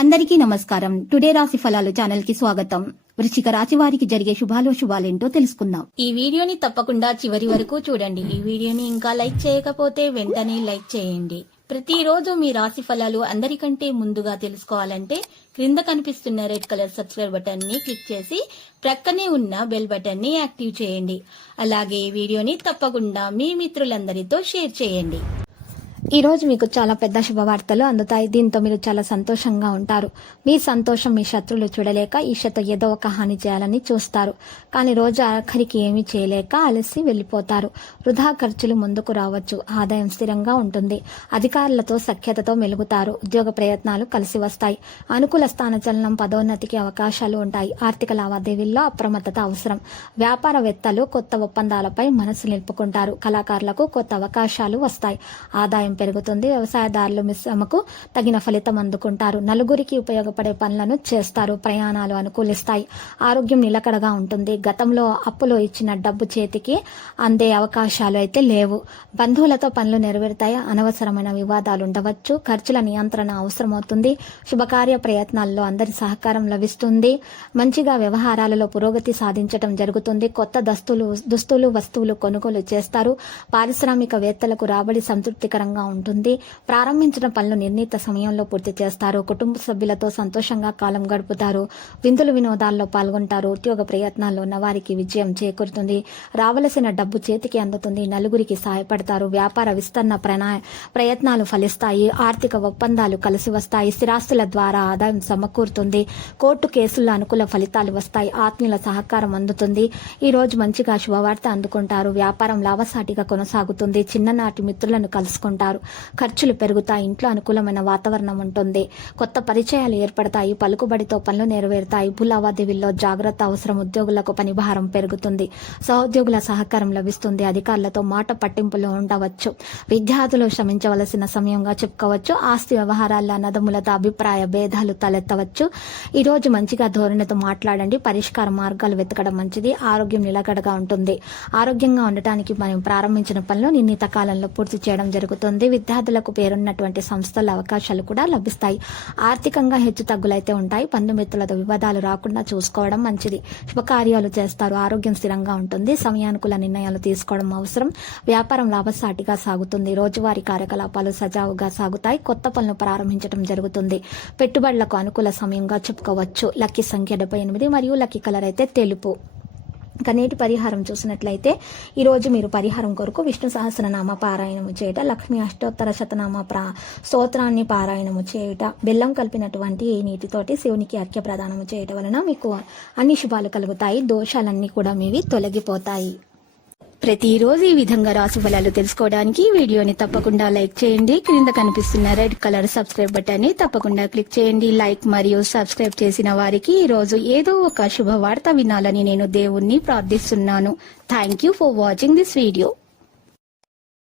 అందరికీ నమస్కారం. టుడే రాశి ఫలాలు ఛానల్ కి స్వాగతం. వృశ్చిక రాశి వారికి జరిగే శుభాలేంటో తెలుసుకుందాం. ఈ వీడియోని తప్పకుండా చివరి వరకు చూడండి. ఈ వీడియోని ఇంకా లైక్ చేయకపోతే వెంటనే లైక్ చేయండి. ప్రతిరోజు మీ రాశి ఫలాలు అందరికంటే ముందుగా తెలుసుకోవాలంటే క్రింద కనిపిస్తున్న రెడ్ కలర్ సబ్స్క్రైబ్ బటన్ ని క్లిక్ చేసి ప్రక్కనే ఉన్న బెల్ బటన్ ని యాక్టివ్ చేయండి. అలాగే ఈ వీడియోని తప్పకుండా మీ మిత్రులందరితో షేర్ చేయండి. ఈ రోజు మీకు చాలా పెద్ద శుభవార్తలు అందుతాయి. దీంతో మీరు చాలా సంతోషంగా ఉంటారు. మీ సంతోషం మీ శత్రువులు చూడలేక ఈషతో ఏదో ఒక హాని చేయాలని చూస్తారు. కానీ రోజు ఆఖరికి ఏమీ చేయలేక అలసి వెళ్లిపోతారు. వృధా ఖర్చులు ముందుకు రావచ్చు. ఆదాయం స్థిరంగా ఉంటుంది. అధికారులతో సఖ్యతతో మెలుగుతారు. ఉద్యోగ ప్రయత్నాలు కలిసి వస్తాయి. అనుకూల స్థానచలనం, పదోన్నతికి అవకాశాలు ఉంటాయి. ఆర్థిక లావాదేవీల్లో అప్రమత్తత అవసరం. వ్యాపారవేత్తలు కొత్త ఒప్పందాలపై మనసు నిలుపుకుంటారు. కళాకారులకు కొత్త అవకాశాలు వస్తాయి. ఆదాయం పెరుగుతుంది. వ్యవసాయదారులు శ్రమకు తగిన ఫలితం అందుకుంటారు. నలుగురికి ఉపయోగపడే పనులను చేస్తారు. ప్రయాణాలు అనుకూలిస్తాయి. ఆరోగ్యం నిలకడగా ఉంటుంది. గతంలో అప్పులో ఇచ్చిన డబ్బు చేతికి అందే అవకాశాలు అయితే లేవు. బంధువులతో పనులు నెరవేరుతాయి. అనవసరమైన వివాదాలు ఉండవచ్చు. ఖర్చుల నియంత్రణ అవసరమవుతుంది. శుభకార్య ప్రయత్నాల్లో అందరి సహకారం లభిస్తుంది. మంచిగా వ్యవహారాలలో పురోగతి సాధించడం జరుగుతుంది. కొత్త దుస్తులు వస్తువులు కొనుగోలు చేస్తారు. పారిశ్రామికవేత్తలకు రాబడి సంతృప్తికరంగా ఉంటుంది. ప్రారంభించిన పనులు నిర్ణీత సమయంలో పూర్తి చేస్తారు. కుటుంబ సభ్యులతో సంతోషంగా కాలం గడుపుతారు. విందులు వినోదాల్లో పాల్గొంటారు. ఉద్యోగ ప్రయత్నాల్లో ఉన్న వారికి విజయం చేకూరుతుంది. రావలసిన డబ్బు చేతికి అందుతుంది. నలుగురికి సహాయపడతారు. వ్యాపార విస్తరణ ప్రయత్నాలు ఫలిస్తాయి. ఆర్థిక ఒప్పందాలు కలిసి వస్తాయి. స్థిరాస్తుల ద్వారా ఆదాయం సమకూరుతుంది. కోర్టు కేసుల్లో అనుకూల ఫలితాలు వస్తాయి. ఆత్మీయుల సహకారం అందుతుంది. ఈ రోజు మంచిగా శుభవార్త అందుకుంటారు. వ్యాపారం లాభసాటిగా కొనసాగుతుంది. చిన్ననాటి మిత్రులను కలుసుకుంటారు. ఖర్చులు పెరుగుతాయి. ఇంట్లో అనుకూలమైన వాతావరణం ఉంటుంది. కొత్త పరిచయాలు ఏర్పడతాయి. పలుకుబడితో పనులు నెరవేరుతాయి. భూ లావాదేవీల్లో జాగ్రత్త అవసరం. ఉద్యోగులకు పని భారం పెరుగుతుంది. సహోద్యోగుల సహకారం లభిస్తుంది. అధికారులతో మాట పట్టింపులు ఉండవచ్చు. విద్యార్థులు శ్రమించవలసిన సమయంగా చెప్పుకోవచ్చు. ఆస్తి వ్యవహారాల అన్నదమ్ములతో అభిప్రాయ భేదాలు తలెత్తవచ్చు. ఈ రోజు మంచిగా ధోరణితో మాట్లాడండి. పరిష్కార మార్గాలు వెతకడం మంచిది. ఆరోగ్యం నిలకడగా ఉంటుంది. ఆరోగ్యంగా ఉండటానికి మనం ప్రారంభించిన పనులు నిర్ణీత కాలంలో పూర్తి చేయడం జరుగుతుంది. విద్యార్థులకు పేరున్నటువంటి సంస్థల అవకాశాలు కూడా లభిస్తాయి. ఆర్థికంగా హెచ్చు తగ్గులైతే ఉంటాయి. బంధుమిత్రులతో వివాదాలు రాకుండా చూసుకోవడం మంచిది. శుభకార్యాలు చేస్తారు. ఆరోగ్యం స్థిరంగా ఉంటుంది. సమయానుకూల నిర్ణయాలు తీసుకోవడం అవసరం. వ్యాపారం లాభసాటిగా సాగుతుంది. రోజువారీ కార్యకలాపాలు సజావుగా సాగుతాయి. కొత్త పనులు ప్రారంభించడం జరుగుతుంది. పెట్టుబడులకు అనుకూల సమయంగా చెప్పుకోవచ్చు. లక్కీ సంఖ్య 78 మరియు లక్కీ కలర్ అయితే తెలుపు. ఇక నేటి పరిహారం చూసినట్లయితే ఈరోజు మీరు పరిహారం కొరకు విష్ణు సహస్రనామ పారాయణము చేయుట, లక్ష్మీ అష్టోత్తర శతనామ స్తోత్రాన్ని పారాయణము చేయుట, బెల్లం కలిపినటువంటి నీటితోటి శివునికి అర్ఘ్య ప్రదానము చేయటం వలన మీకు అన్ని శుభాలు కలుగుతాయి. దోషాలన్నీ కూడా మీవి తొలగిపోతాయి. ప్రతిరోజు ఈ విధంగా రాశి ఫలాలు తెలుసుకోవడానికి వీడియోని తప్పకుండా లైక్ చేయండి. క్రింద కనిపిస్తున్న రెడ్ కలర్ సబ్స్క్రైబ్ బటన్ ని తప్పకుండా క్లిక్ చేయండి. లైక్ మరియు సబ్స్క్రైబ్ చేసిన వారికి ఈ రోజు ఏదో ఒక శుభవార్త వినాలని నేను దేవుణ్ణి ప్రార్థిస్తున్నాను. Thank you for watching this video.